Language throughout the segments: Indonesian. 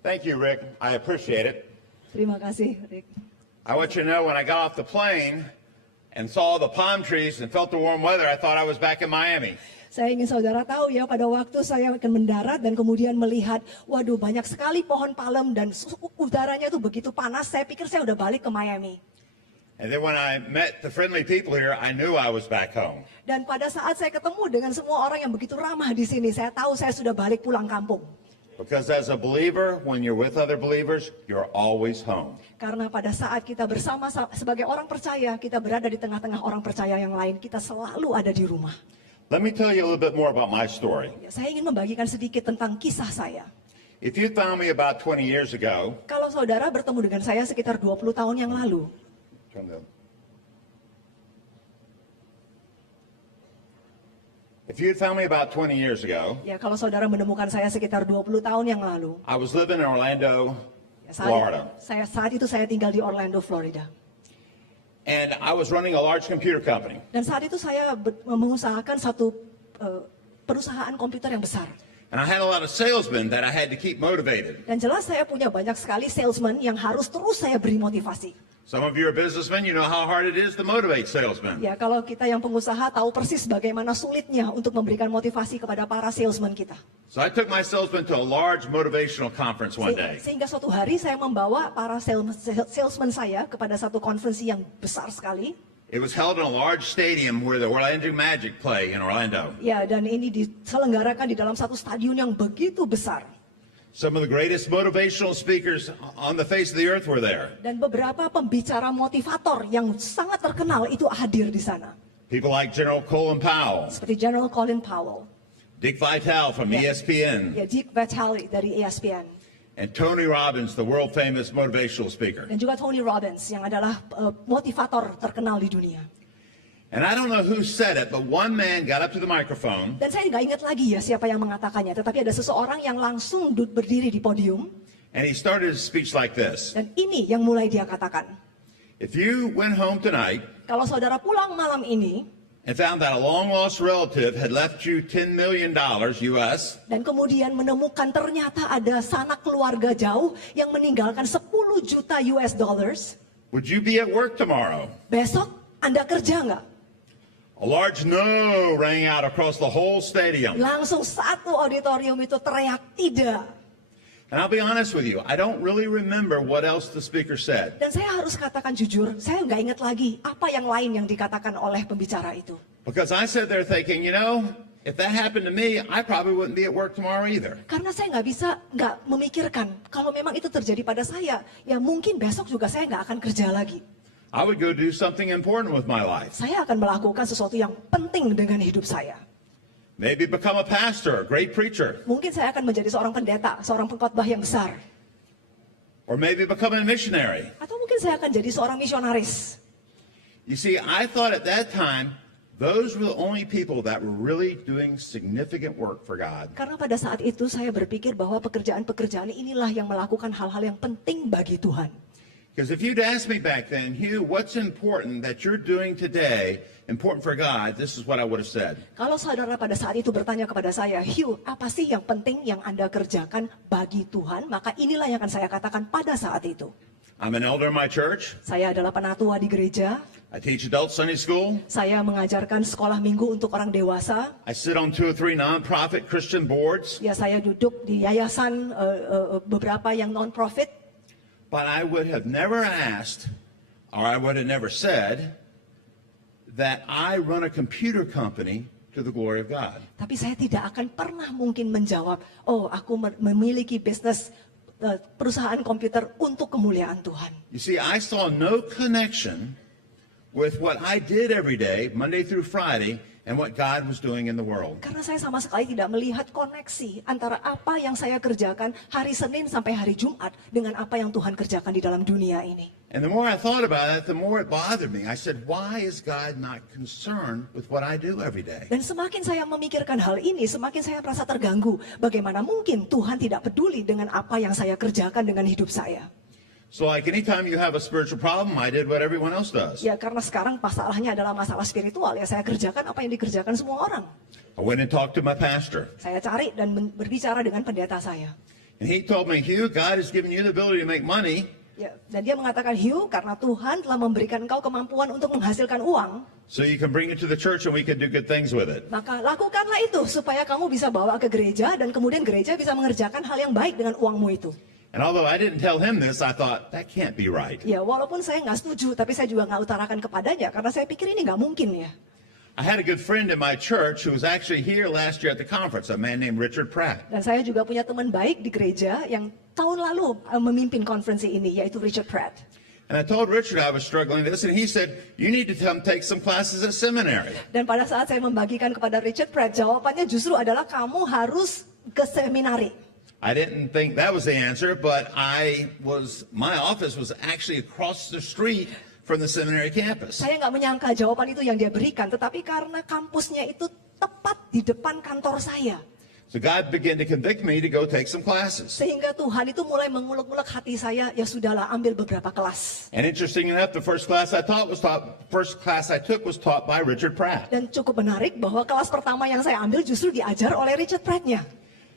Thank you, Rick. I appreciate it. Terima kasih, Rick. I want you to know when I got off the plane and saw the palm trees and felt the warm weather, I thought I was back in Miami. Saya ingin saudara tahu ya, pada waktu saya akan mendarat dan kemudian melihat, waduh banyak sekali pohon palem dan udaranya itu begitu panas, saya pikir saya udah balik ke Miami. And then when I met the friendly people here, I knew I was back home. Dan pada saat saya ketemu dengan semua orang yang begitu ramah di sini, saya tahu saya sudah balik pulang kampung. Because as a believer, when you're with other believers, you're always home. Karena pada saat kita bersama sebagai orang percaya, kita berada di tengah-tengah orang percaya yang lain, kita selalu ada di rumah. Let me tell you a little bit more about my story. Ya, saya ingin membagikan sedikit tentang kisah saya. If you found me about 20 years ago, kalau saudara bertemu dengan saya sekitar 20 tahun yang lalu, if you found me about 20 years ago, ya kalau saudara menemukan saya sekitar 20 tahun yang lalu, I was living in Orlando, Florida. Saat itu saya tinggal di Orlando, Florida. And I was running a large computer company. Dan saat itu saya mengusahakan satu perusahaan komputer yang besar. And I had a lot of salesmen that I had to keep motivated. Dan jelas saya punya banyak sekali salesman yang harus terus saya beri motivasi. Some of you are businessmen, you know how hard it is to motivate salesmen. Ya, kalau kita yang pengusaha tahu persis bagaimana sulitnya untuk memberikan motivasi kepada para salesman kita. So I took my salesmen to a large motivational conference one day. Sehingga suatu hari saya membawa para salesman saya kepada satu konferensi yang besar sekali. It was held in a large stadium where the Orlando Magic play in Orlando. Ya, dan ini diselenggarakan di dalam satu stadion yang begitu besar. Some of the greatest motivational speakers on the face of the earth were there. Dan beberapa pembicara motivator yang sangat terkenal itu hadir di sana. People like General Colin Powell. Seperti General Colin Powell. Dick Vitale from ESPN. Ya, Dick Vitale dari ESPN. And Tony Robbins, the world famous motivational speaker. Dan juga Tony Robbins yang adalah motivator terkenal di dunia. And I don't know who said it, but one man got up to the microphone. Dan saya nggak ingat lagi ya siapa yang mengatakannya, tetapi ada seseorang yang langsung berdiri di podium. And he started his speech like this. Dan ini yang mulai dia katakan. If you went home tonight, kalau saudara pulang malam ini, and found that a long lost relative had left you $10 million US, dan kemudian menemukan ternyata ada sanak keluarga jauh yang meninggalkan 10 juta US dollars, would you be at work tomorrow? Besok Anda kerja nggak? A large no rang out across the whole stadium. Langsung satu auditorium itu teriak tidak. And I'll be honest with you, I don't really remember what else the speaker said. Dan saya harus katakan jujur, saya nggak ingat lagi apa yang lain yang dikatakan oleh pembicara itu. Because I sat there thinking, you know, if that happened to me, I probably wouldn't be at work tomorrow either. Karena saya nggak memikirkan kalau memang itu terjadi pada saya, ya mungkin besok juga saya nggak akan kerja lagi. I would go do something important with my life. Saya akan melakukan sesuatu yang penting dengan hidup saya. Maybe become a pastor, a great preacher. Mungkin saya akan menjadi seorang pendeta, seorang pengkhotbah yang besar. Or maybe become a missionary. Atau mungkin saya akan jadi seorang misionaris. You see, I thought at that time, those were the only people that were really doing significant work for God. Karena pada saat itu saya berpikir bahwa pekerjaan-pekerjaan inilah yang melakukan hal-hal yang penting bagi Tuhan. Because if you'd asked me back then, Hugh, what's important that you're doing today, important for God, this is what I would have said. Kalau saudara pada saat itu bertanya kepada saya, Hugh, apa sih yang penting yang Anda kerjakan bagi Tuhan? Maka inilah yang akan saya katakan pada saat itu. I'm an elder in my church. Saya adalah penatua di gereja. I teach adult Sunday school. Saya mengajarkan sekolah minggu untuk orang dewasa. I sit on 2 or 3 non-profit Christian boards. Ya, saya duduk di yayasan beberapa yang non-profit. But I would have never asked, or I would have never said, that I run a computer company to the glory of God. Tapi saya tidak akan pernah mungkin menjawab, oh aku memiliki bisnis perusahaan komputer untuk kemuliaan Tuhan. You see, I saw no connection with what I did every day, Monday through Friday, and what God was doing in the world. Karena saya sama sekali tidak melihat koneksi antara apa yang saya kerjakan hari Senin sampai hari Jumat dengan apa yang Tuhan kerjakan di dalam dunia ini. And the more I thought about it, the more it bothered me. I said, why is God not concerned with what I do every day? Dan semakin saya memikirkan hal ini, semakin saya merasa terganggu. Bagaimana mungkin Tuhan tidak peduli dengan apa yang saya kerjakan dengan hidup saya? So like anytime you have a spiritual problem, I did what everyone else does. Ya, karena sekarang masalahnya adalah masalah spiritual, ya saya kerjakan apa yang dikerjakan semua orang. I went and talked to my pastor. Saya cari dan berbicara dengan pendeta saya. And he told me, Hugh, God has given you the ability to make money. Ya, dan dia mengatakan, Hugh, karena Tuhan telah memberikan engkau kemampuan untuk menghasilkan uang, So you can bring it to the church and we can do good things with it. maka lakukanlah itu supaya kamu bisa bawa ke gereja dan kemudian gereja bisa mengerjakan hal yang baik dengan uangmu itu. And although I didn't tell him this, I thought, that can't be right. Ya, walaupun saya nggak setuju, tapi saya juga nggak utarakan kepadanya karena saya pikir ini nggak mungkin ya. I had a good friend in my church who was actually here last year at the conference, a man named Richard Pratt. Dan saya juga punya teman baik di gereja yang tahun lalu memimpin konferensi ini, yaitu Richard Pratt. And I told Richard I was struggling with this, and he said, you need to come take some classes at seminary. Dan pada saat saya membagikan kepada Richard Pratt, jawabannya justru adalah kamu harus ke seminari. I didn't think that was the answer, but my office was actually across the street from the seminary campus. Saya nggak menyangka jawaban itu yang dia berikan, tetapi karena kampusnya itu tepat di depan kantor saya. So God began to convict me to go take some classes. Sehingga Tuhan itu mulai mengulek-ulek hati saya, ya sudahlah ambil beberapa kelas. And interesting enough, the first class I took was taught by Richard Pratt. Dan cukup menarik bahwa kelas pertama yang saya ambil justru diajar oleh Richard Pratt-nya.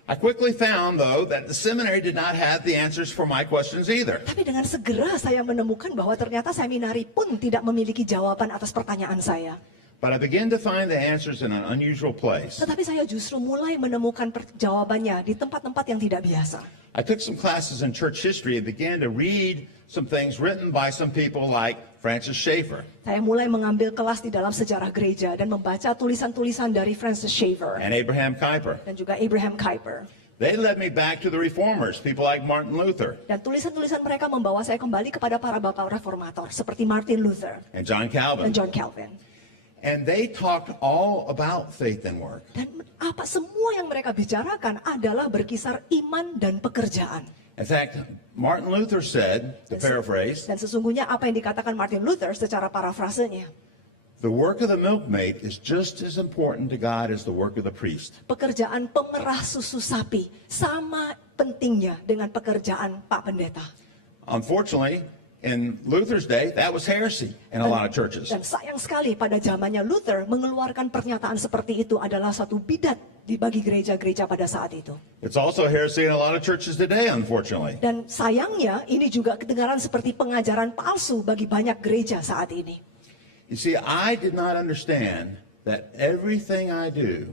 I quickly found, though, that the seminary did not have the answers for my questions either. Tapi dengan segera saya menemukan bahwa ternyata seminari pun tidak memiliki jawaban atas pertanyaan saya. But I began to find the answers in an unusual place. Tetapi saya justru mulai menemukan jawabannya di tempat-tempat yang tidak biasa. I took some classes in church history and began to read some things written by some people like Francis Schaeffer Saya mulai mengambil kelas di dalam sejarah gereja dan membaca tulisan-tulisan dari Francis Schaeffer and Abraham Kuyper. dan juga Abraham Kuyper. They led me back to the reformers, people like Martin Luther Dan tulisan-tulisan mereka membawa saya kembali kepada para bapak reformator seperti Martin Luther and John dan Calvin. John Calvin. And they talked all about faith and work. Dan apa semua yang mereka bicarakan adalah berkisar iman dan pekerjaan. In fact, Martin Luther said, to paraphrase, Dan sesungguhnya apa yang dikatakan Martin Luther secara parafrasenya, the work of the milkmaid is just as important to God as the work of the priest. pekerjaan pemerah susu sapi sama pentingnya dengan pekerjaan Pak Pendeta. Unfortunately, in Luther's day, that was heresy in a lot of churches. Dan sayang sekali pada zamannya Luther mengeluarkan pernyataan seperti itu adalah satu bidat bagi gereja-gereja pada saat itu. It's also heresy in a lot of churches today, unfortunately. Dan sayangnya ini juga kedengaran seperti pengajaran palsu bagi banyak gereja saat ini. You see, I did not understand that everything I do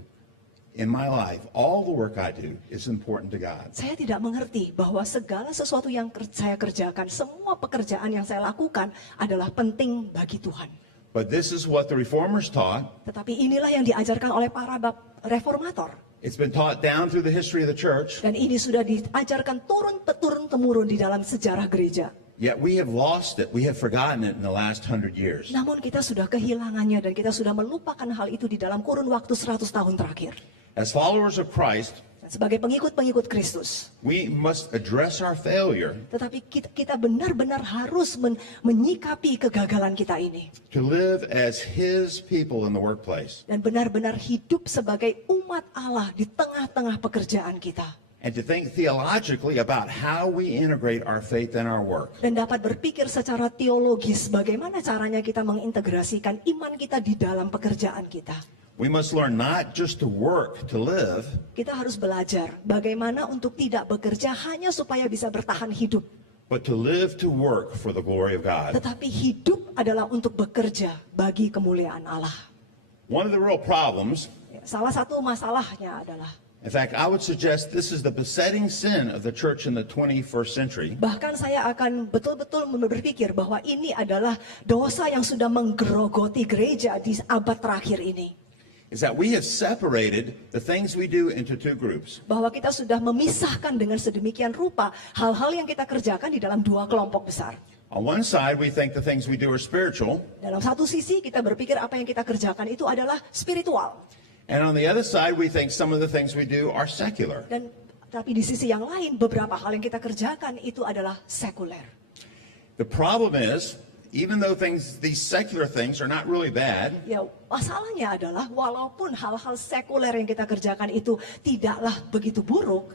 in my life, all the work I do, is important to God. Saya tidak mengerti bahwa segala sesuatu yang saya kerjakan, semua pekerjaan yang saya lakukan adalah penting bagi Tuhan. But this is what the reformers taught. Tetapi inilah yang diajarkan oleh para reformator. It's been taught down through the history of the church. Dan ini sudah diajarkan turun-temurun di dalam sejarah gereja. Yet we have lost it. We have forgotten it in the last 100 years. Namun kita sudah kehilangannya dan kita sudah melupakan hal itu di dalam kurun waktu 100 tahun terakhir. As followers of Christ, Dan sebagai pengikut-pengikut Kristus, we must address our failure tetapi kita benar-benar harus menyikapi kegagalan kita ini. to live as His people in the workplace Dan benar-benar hidup sebagai umat Allah di tengah-tengah pekerjaan kita. and to think theologically about how we integrate our faith and our work. Dan dapat berpikir secara teologis bagaimana caranya kita mengintegrasikan iman kita di dalam pekerjaan kita. We must learn not just to work to live, Kita harus belajar bagaimana untuk tidak bekerja hanya supaya bisa bertahan hidup. but to live to work for the glory of God. Tetapi hidup adalah untuk bekerja bagi kemuliaan Allah. One of the real problems, Salah satu masalahnya adalah, in fact, I would suggest this is the besetting sin of the church in the 21st century, bahkan saya akan betul-betul berpikir bahwa ini adalah dosa yang sudah menggerogoti gereja di abad terakhir ini. is that we have separated the things we do into two groups. Bahwa kita sudah memisahkan dengan sedemikian rupa hal-hal yang kita kerjakan di dalam dua kelompok besar. On one side, we think the things we do are spiritual, Dalam satu sisi kita berpikir apa yang kita kerjakan itu adalah spiritual. and on the other side, we think some of the things we do are secular. Dan tapi di sisi yang lain beberapa hal yang kita kerjakan itu adalah sekuler. The problem is, even though these secular things are not really bad, Ya, masalahnya adalah walaupun hal-hal sekuler yang kita kerjakan itu tidaklah begitu buruk,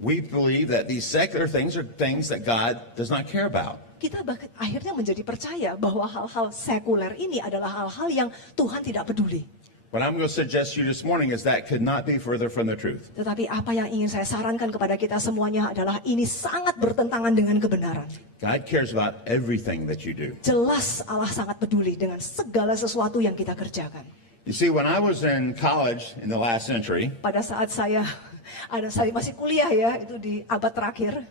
we believe that these secular things are things that God does not care about. kita bahkan akhirnya menjadi percaya bahwa hal-hal sekuler ini adalah hal-hal yang Tuhan tidak peduli. What I'm going to suggest to you this morning is that could not be further from the truth. Tetapi apa yang ingin saya sarankan kepada kita semuanya adalah ini sangat bertentangan dengan kebenaran. God cares about everything that you do. Jelas Allah sangat peduli dengan segala sesuatu yang kita kerjakan. You see, when I was in college in the last century, Pada saat saya masih kuliah ya, itu di abad terakhir,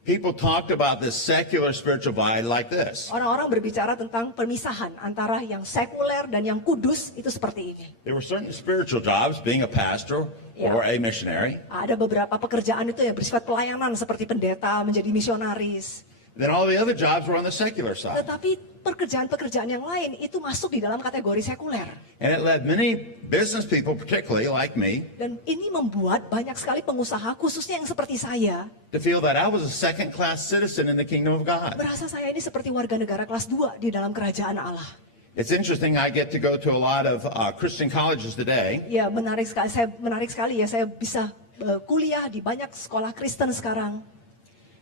people talked about this secular spiritual divide like this. orang-orang berbicara tentang pemisahan antara yang sekuler dan yang kudus itu seperti ini. There were certain spiritual jobs, being a pastor or a missionary. Ada beberapa pekerjaan itu yang bersifat pelayanan seperti pendeta, menjadi misionaris. Then all the other jobs were on the secular side. Tetapi pekerjaan-pekerjaan yang lain itu masuk di dalam kategori sekuler. And it led many business people, particularly like me, Dan ini membuat banyak sekali pengusaha, khususnya yang seperti saya, to feel that I was a second-class citizen in the kingdom of God. merasa saya ini seperti warga negara kelas 2 di dalam kerajaan Allah. It's interesting, I get to go to a lot of Christian colleges today, Ya, menarik sekali ya, saya bisa kuliah di banyak sekolah Kristen sekarang.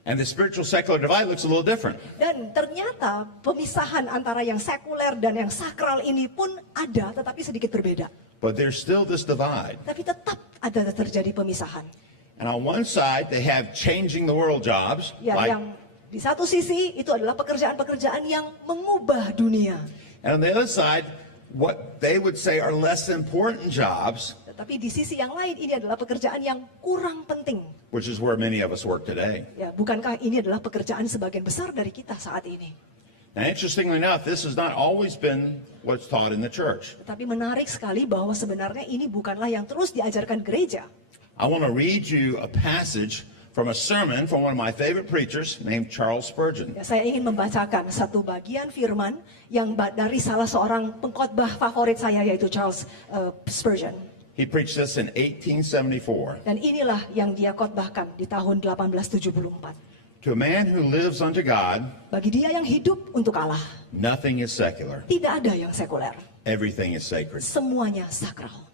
and the spiritual secular divide looks a little different. Dan ternyata pemisahan antara yang sekuler dan yang sakral ini pun ada, tetapi sedikit berbeda. But there's still this divide. Tapi tetap ada terjadi pemisahan. And on one side, they have changing the world jobs, Ya, like, yang di satu sisi itu adalah pekerjaan-pekerjaan yang mengubah dunia. and on the other side, what they would say are less important jobs, Tetapi di sisi yang lain ini adalah pekerjaan yang kurang penting. which is where many of us work today. Ya, bukankah ini adalah pekerjaan sebagian besar dari kita saat ini? Now, interestingly enough, this has not always been what's taught in the church. Tetapi menarik sekali bahwa sebenarnya ini bukanlah yang terus diajarkan gereja. I want to read you a passage from a sermon from one of my favorite preachers named Charles Spurgeon. Ya, saya ingin membacakan satu bagian firman yang dari salah seorang pengkhotbah favorit saya, yaitu Charles Spurgeon. He preached this in 1874. Dan inilah yang dia khotbahkan di tahun 1874. To a man who lives unto God, Bagi dia yang hidup untuk Allah, nothing is secular. tidak ada yang sekuler. Everything is sacred. Semuanya sakral.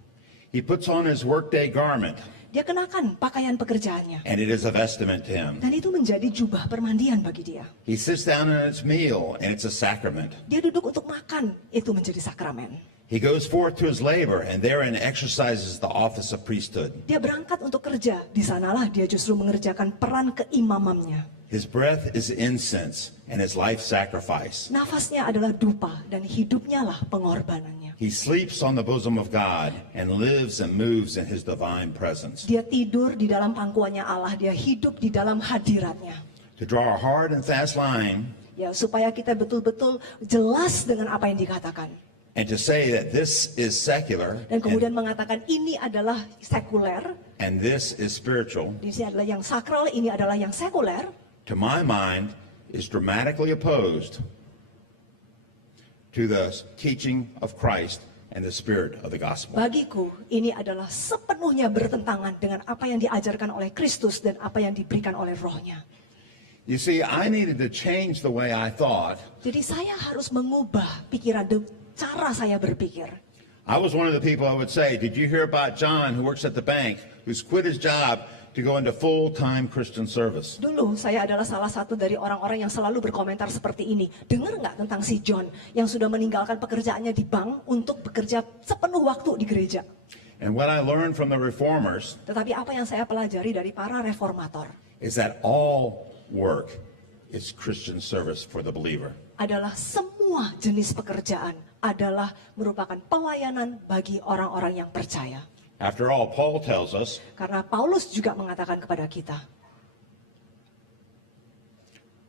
He puts on his workday garment, Dia kenakan pakaian pekerjaannya. and it is a vestment to him. Dan itu menjadi jubah permandian bagi dia. He sits down at his meal, and it's a sacrament. Dia duduk untuk makan, itu menjadi sakramen. He goes forth to his labor, and therein exercises the office of priesthood. Dia berangkat untuk kerja, di sanalah dia justru mengerjakan peran keimamannya. His breath is incense, and his life sacrifice. Nafasnya adalah dupa, dan hidupnya lah pengorbanannya. He sleeps on the bosom of God, and lives and moves in his divine presence. Dia tidur di dalam pangkuannya Allah, dia hidup di dalam hadiratnya. To draw a hard and fast line, Ya, supaya kita betul-betul jelas dengan apa yang dikatakan. and to say that this is secular, Dan kemudian mengatakan ini adalah sekuler, and this is spiritual, di sini adalah yang sakral, ini adalah yang sekuler. to my mind, is dramatically opposed to the teaching of Christ and the spirit of the gospel. Bagiku, ini adalah sepenuhnya bertentangan dengan apa yang diajarkan oleh Kristus dan apa yang diberikan oleh rohnya. You see, I needed to change the way I thought. Jadi saya harus mengubah pikiran, cara saya berpikir. I was one of the people I would say, did you hear about John who works at the bank, who's quit his job to go into full-time Christian service? Dulu saya adalah salah satu dari orang-orang yang selalu berkomentar seperti ini. Dengar nggak tentang si John yang sudah meninggalkan pekerjaannya di bank untuk bekerja sepenuh waktu di gereja? And what I learned from the reformers Tetapi apa yang saya pelajari dari para reformator is that all work is Christian service for the believer. adalah semua jenis pekerjaan adalah merupakan pelayanan bagi orang-orang yang percaya. After all, Paul tells us, Karena Paulus juga mengatakan kepada kita,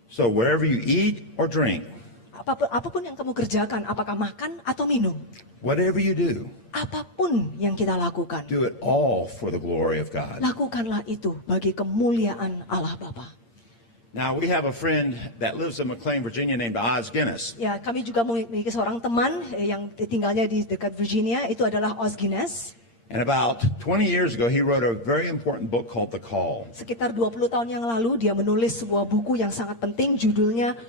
so wherever you eat or drink, apapun yang kamu kerjakan, apakah makan atau minum, whatever you do, apapun yang kita lakukan, do it all for the glory of God. lakukanlah itu bagi kemuliaan Allah Bapa. Now, we have a friend that lives in McLean, Virginia, named Oz Guinness. Ya, kami juga memiliki seorang teman yang tinggalnya di dekat Virginia, itu adalah Oz Guinness. And about 20 years ago, he wrote a very important book called The Call. Sekitar 20 tahun yang lalu, dia menulis sebuah buku yang sangat penting, judulnya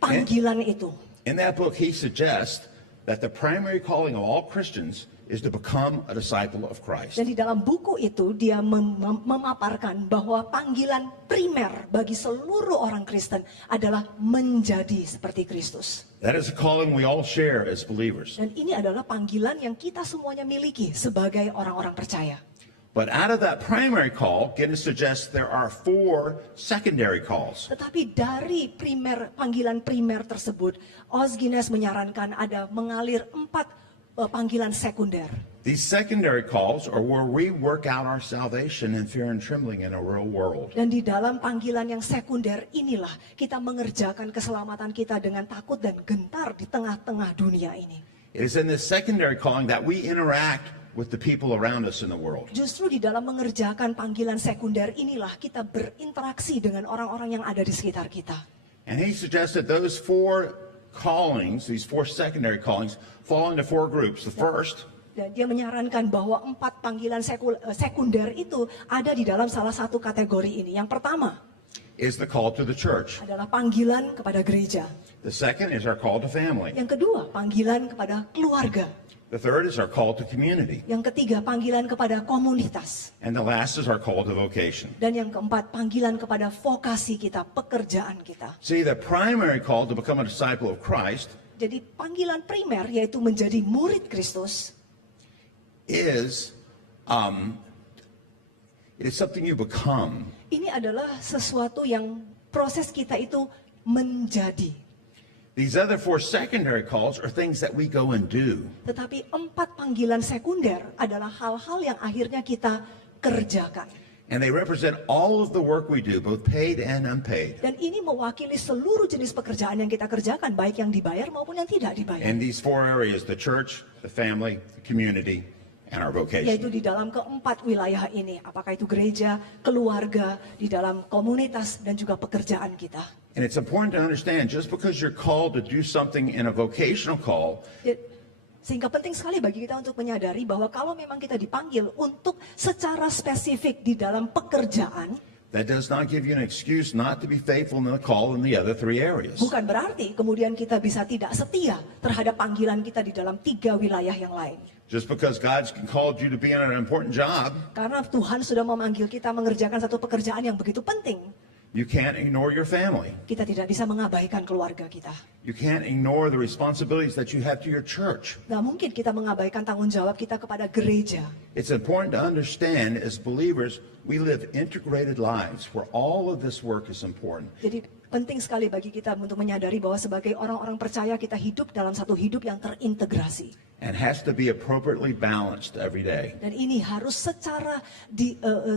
Panggilan Itu. In that book, he suggests that the primary calling of all Christians is to become a disciple of Christ. Dan di dalam buku itu dia memaparkan bahwa panggilan primer bagi seluruh orang Kristen adalah menjadi seperti Kristus. That is a calling we all share as believers. Dan ini adalah panggilan yang kita semuanya miliki sebagai orang-orang percaya. But out of that primary call, Guinness suggests there are 4 secondary calls. Tetapi dari panggilan primer tersebut, Os Guinness menyarankan ada mengalir 4 panggilan sekunder. These secondary calls are where we work out our salvation in fear and trembling in a real world. Dan di dalam panggilan yang sekunder inilah kita mengerjakan keselamatan kita dengan takut dan gentar di tengah-tengah dunia ini. It is in this secondary calling that we interact with the people around us in the world. Justru di dalam mengerjakan panggilan sekunder inilah kita berinteraksi dengan orang-orang yang ada di sekitar kita. And he suggested those 4 callings, these 4 secondary callings, fall into 4 groups. The first Dan dia menyarankan bahwa 4 panggilan sekunder itu ada di dalam salah satu kategori ini. Yang pertama is the call to the church. adalah panggilan kepada gereja. The second is our call to family. Yang kedua, panggilan kepada keluarga. The third is our call to community. Yang ketiga, panggilan kepada komunitas. And the last is our call to vocation. Dan yang keempat, panggilan kepada vokasi kita, pekerjaan kita. See, the primary call to become a disciple of Christ Jadi panggilan primer yaitu menjadi murid Kristus is it is something you become. ini adalah sesuatu yang proses kita itu menjadi. These other 4 secondary calls are things that we go and do. Tetapi 4 panggilan sekunder adalah hal-hal yang akhirnya kita kerjakan. And they represent all of the work we do, both paid and unpaid. Dan ini mewakili seluruh jenis pekerjaan yang kita kerjakan, baik yang dibayar maupun yang tidak dibayar. In these 4 areas, the church, the family, the community, and our vocation. Yaitu di dalam keempat wilayah ini, apakah itu gereja, keluarga, di dalam komunitas, dan juga pekerjaan kita. And it's important to understand, just because you're called to do something in a vocational call, Sehingga penting sekali bagi kita untuk menyadari bahwa kalau memang kita dipanggil untuk secara spesifik di dalam pekerjaan, that does not give you an excuse not to be faithful in the call in the other 3 areas. bukan berarti kemudian kita bisa tidak setia terhadap panggilan kita di dalam 3 wilayah yang lain. Just because God's called you to be in an important job, Karena Tuhan sudah memanggil kita mengerjakan satu pekerjaan yang begitu penting, you can't ignore your family. kita tidak bisa mengabaikan keluarga kita. You can't ignore the responsibilities that you have to your church. Nggak mungkin kita mengabaikan tanggung jawab kita kepada gereja. It's important to understand, as believers, we live integrated lives where all of this work is important. Jadi penting sekali bagi kita untuk menyadari bahwa sebagai orang-orang percaya kita hidup dalam satu hidup yang terintegrasi. And has to be appropriately balanced every day. Dan ini harus secara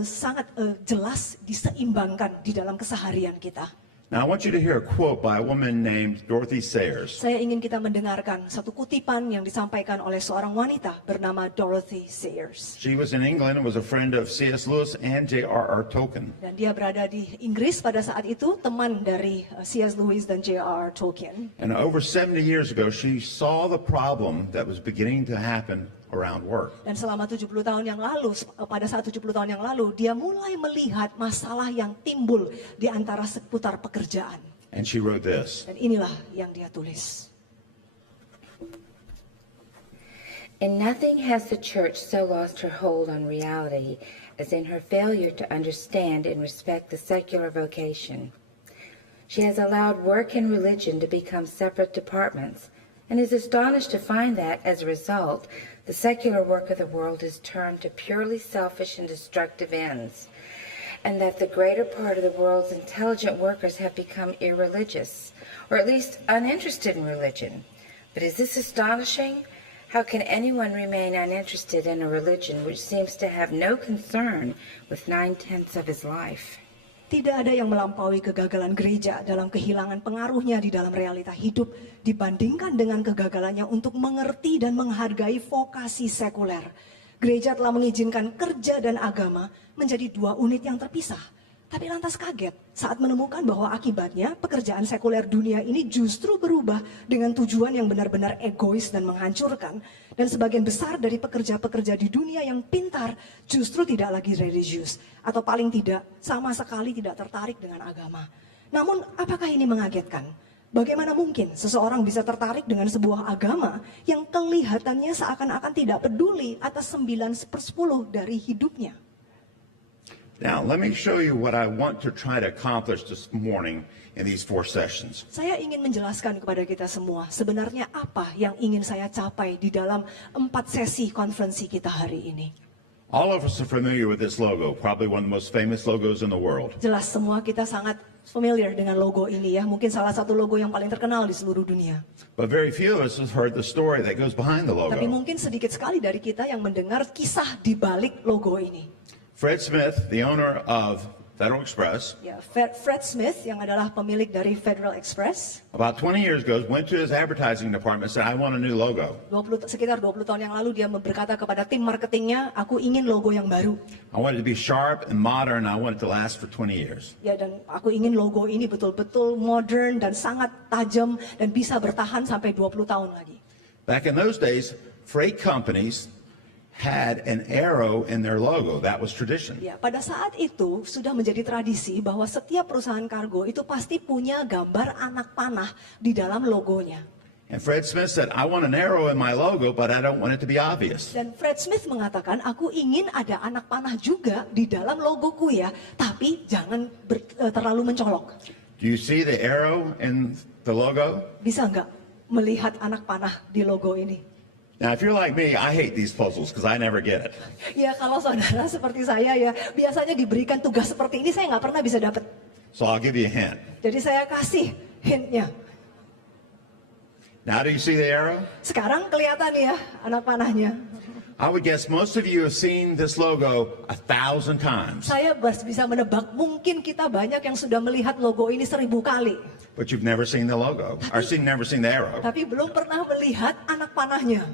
sangat jelas diseimbangkan di dalam keseharian kita. Now I want you to hear a quote by a woman named Dorothy Sayers. Saya ingin kita mendengarkan satu kutipan yang disampaikan oleh seorang wanita bernama Dorothy Sayers. She was in England and was a friend of C.S. Lewis and J.R.R. Tolkien. Dan dia berada di Inggris pada saat itu, teman dari C.S. Lewis dan J.R.R. Tolkien. And over 70 years ago, she saw the problem that was beginning to happen around work. Dan selama 70 tahun yang lalu, pada saat 70 tahun yang lalu, dia mulai melihat masalah yang timbul di antara seputar pekerjaan. And she wrote this. Dan inilah yang dia tulis. In nothing has the church so lost her hold on reality as in her failure to understand and respect the secular vocation. She has allowed work and religion to become separate departments, and is astonished to find that, as a result, the secular work of the world is turned to purely selfish and destructive ends, and that the greater part of the world's intelligent workers have become irreligious, or at least uninterested in religion. But is this astonishing? How can anyone remain uninterested in a religion which seems to have no concern with 9/10 of his life? Tidak ada yang melampaui kegagalan gereja dalam kehilangan pengaruhnya di dalam realita hidup dibandingkan dengan kegagalannya untuk mengerti dan menghargai vokasi sekuler. Gereja telah mengizinkan kerja dan agama menjadi 2 unit yang terpisah. Tapi lantas kaget saat menemukan bahwa akibatnya pekerjaan sekuler dunia ini justru berubah dengan tujuan yang benar-benar egois dan menghancurkan. Dan sebagian besar dari pekerja-pekerja di dunia yang pintar justru tidak lagi religius. Atau paling tidak sama sekali tidak tertarik dengan agama. Namun apakah ini mengagetkan? Bagaimana mungkin seseorang bisa tertarik dengan sebuah agama yang kelihatannya seakan-akan tidak peduli atas 9/10 dari hidupnya? Now, let me show you what I want to try to accomplish this morning in these 4 sessions. Saya ingin menjelaskan kepada kita semua sebenarnya apa yang ingin saya capai di dalam 4 sesi konferensi kita hari ini. All of us are familiar with this logo, probably one of the most famous logos in the world. Jelas semua kita sangat familiar dengan logo ini ya, mungkin salah satu logo yang paling terkenal di seluruh dunia. But very few of us have heard the story that goes behind the Tapi logo. mungkin sedikit sekali dari kita yang mendengar kisah di balik logo ini. Fred Smith, the owner of Federal Express, Ya, Fred Smith yang adalah pemilik dari Federal Express, about 20 years ago, went to his advertising department and said, I want a new logo. sekitar 20 tahun yang lalu dia berkata kepada tim marketingnya, aku ingin logo yang baru. I want it to be sharp and modern. I want it to last for 20 years. Ya, dan aku ingin logo ini betul-betul modern dan sangat tajam dan bisa bertahan sampai 20 tahun lagi. Back in those days, freight companies had an arrow in their logo. That was tradition. Ya, pada saat itu sudah menjadi tradisi bahwa setiap perusahaan kargo itu pasti punya gambar anak panah di dalam logonya. And Fred Smith said, I want an arrow in my logo, but I don't want it to be obvious. Dan Fred Smith mengatakan, aku ingin ada anak panah juga di dalam logoku ya, tapi jangan terlalu mencolok. Do you see the arrow in the logo? Bisa nggak melihat anak panah di logo ini? Now, if you're like me, I hate these puzzles because I never get it. Ya, kalau saudara seperti saya ya, biasanya diberikan tugas seperti ini saya nggak pernah bisa dapat. So I'll give you a hint. Jadi saya kasih hintnya. Now, do you see the arrow? Sekarang kelihatan ya anak panahnya. I would guess most of you have seen this logo 1,000 times, Saya bisa menebak mungkin kita banyak yang sudah melihat logo ini 1000 kali. but you've never seen the logo, or never seen the arrow. Tapi belum pernah melihat anak panahnya.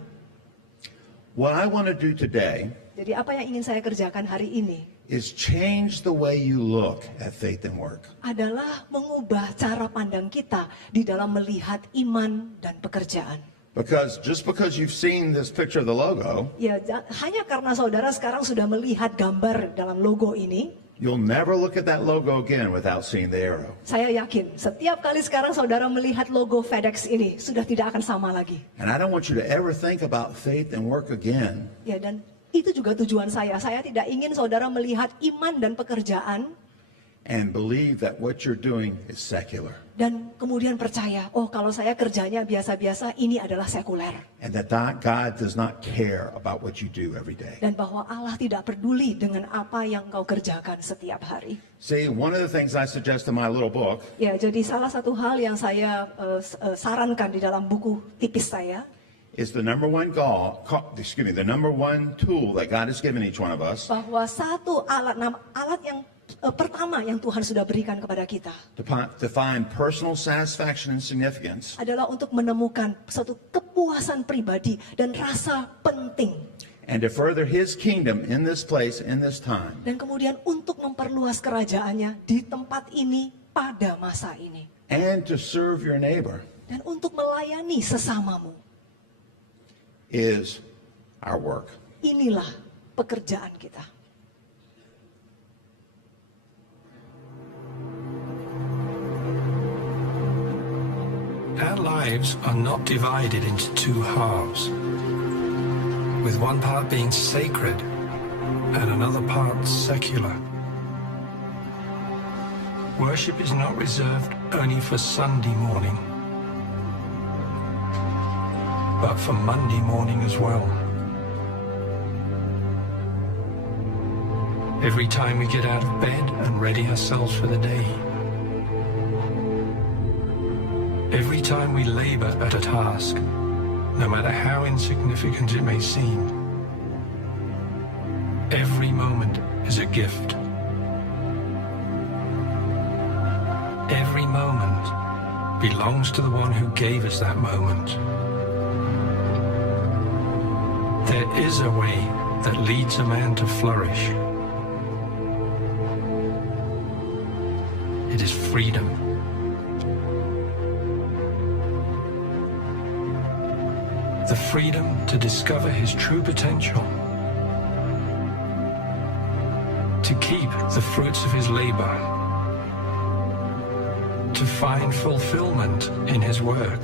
What I want to do today Jadi apa yang ingin saya kerjakan hari ini is change the way you look at faith and work. adalah mengubah cara pandang kita di dalam melihat iman dan pekerjaan. Because you've seen this picture of the logo, Ya, hanya karena saudara sekarang sudah melihat gambar dalam logo ini, you'll never look at that logo again without seeing the arrow. saya yakin setiap kali sekarang saudara melihat logo FedEx ini sudah tidak akan sama lagi. And I don't want you to ever think about faith and work again Ya, dan itu juga tujuan saya. Saya tidak ingin saudara melihat iman dan pekerjaan and believe that what you're doing is secular. dan kemudian percaya, oh kalau saya kerjanya biasa-biasa, ini adalah sekuler. And that God does not care about what you do every day. Dan bahwa Allah tidak peduli dengan apa yang kau kerjakan setiap hari. See, one of the things I suggest in my little book Ya, jadi salah satu hal yang saya sarankan di dalam buku tipis saya, is the number one tool that God has given each one of us bahwa satu alat yang pertama yang Tuhan sudah berikan kepada kita to find personal satisfaction and significance adalah untuk menemukan suatu kepuasan pribadi dan rasa penting. and to further His kingdom in this place, in this time. Dan kemudian untuk memperluas kerajaannya di tempat ini pada masa ini. And to serve your neighbor Dan untuk melayani sesamamu. is our work. Inilah pekerjaan kita. Our lives are not divided into two halves, with one part being sacred and another part secular. Worship is not reserved only for Sunday morning, but for Monday morning as well. Every time we get out of bed and ready ourselves for the day. Every time we labor at a task, no matter how insignificant it may seem. Every moment is a gift. Every moment belongs to the one who gave us that moment. There is a way that leads a man to flourish. It is freedom. The freedom to discover his true potential, to keep the fruits of his labor, to find fulfillment in his work.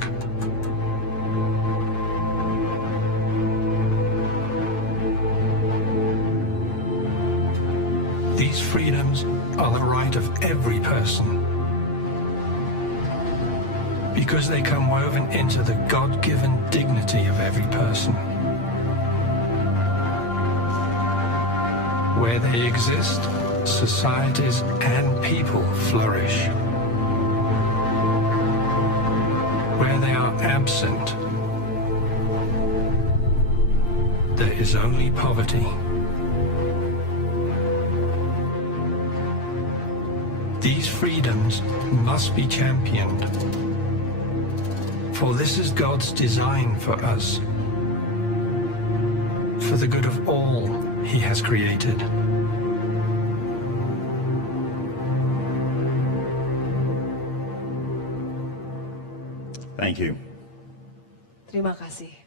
These freedoms are the right of every person, because they come woven into the God-given dignity of every person. Where they exist, societies and people flourish. Where they are absent, there is only poverty. These freedoms must be championed, for this is God's design for us, for the good of all He has created. Thank you. Terima kasih.